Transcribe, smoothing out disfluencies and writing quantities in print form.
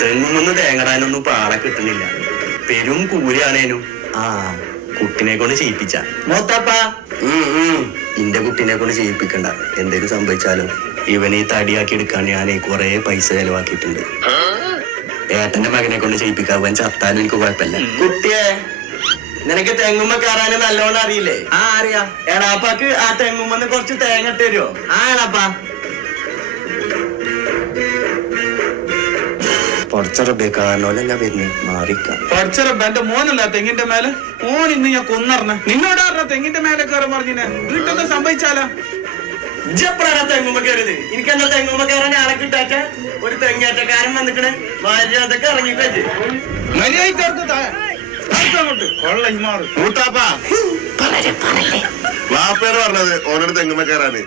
തെങ്ങുമെന്ന് തേങ്ങടാനൊന്നും ഇപ്പൊ ആളെ കിട്ടുന്നില്ല. പെരും കൂലിയാണേനും. ആ കുട്ടിനെ കൊണ്ട് ചെയ്യിപ്പിച്ച മൊത്തപ്പ ഇന്റെ കുട്ടിനെ കൊണ്ട് ചെയ്യിപ്പിക്കണ്ട. എന്തേലും സംഭവിച്ചാലും ഇവനെ തടിയാക്കി എടുക്കാൻ ഞാൻ കുറെ പൈസ ചെലവാക്കിയിട്ടുണ്ട്. ഏട്ടന്റെ മകനെ കൊണ്ട് ചെയ്യിപ്പിക്കാൻ ചത്താലും എനിക്ക് കുഴപ്പമില്ല. കുട്ടിയെ നിനക്ക് തെങ്ങുമ്മ കയറാന് നല്ലോണം അറിയില്ലേ? ആ അറിയാം. എടാപ്പാക്ക് ആ തെങ്ങുമ്മന്ന് കുറച്ച് തേങ്ങ ഇട്ട് തരുമോ? ആ എടാപ്പാ. പൊടച്ചറബേ കാരണോലെ ഞാൻ വരുന്നു മാറിക്കാം. പൊടച്ചറബ എന്റെ മോനല്ല തെങ്ങിന്റെ മേലെ. മോൻ ഇന്ന് ഞാൻ കൊന്നറിഞ്ഞ നിന്നോടാ തെങ്ങിന്റെ മേലെ കയറി പറഞ്ഞിനെ. വീട്ടൊന്നും സംഭവിച്ചാലോ? ഇജെപ്പോഴാണ് തെങ്ങുമ്മ കയറിയത്? എനിക്കെന്താ തെങ്ങുമ്മ കയറാൻ ആളെ കിട്ടാച്ച? ഒരു തെങ്ങേറ്റക്കാരൻ വന്നിക്കണേ. മര്യാദക്ക് ഇറങ്ങിക്കേ. വാപ്പേര് പറഞ്ഞത് ഓനോട് തെങ്ങുമ്മ കയറാന്.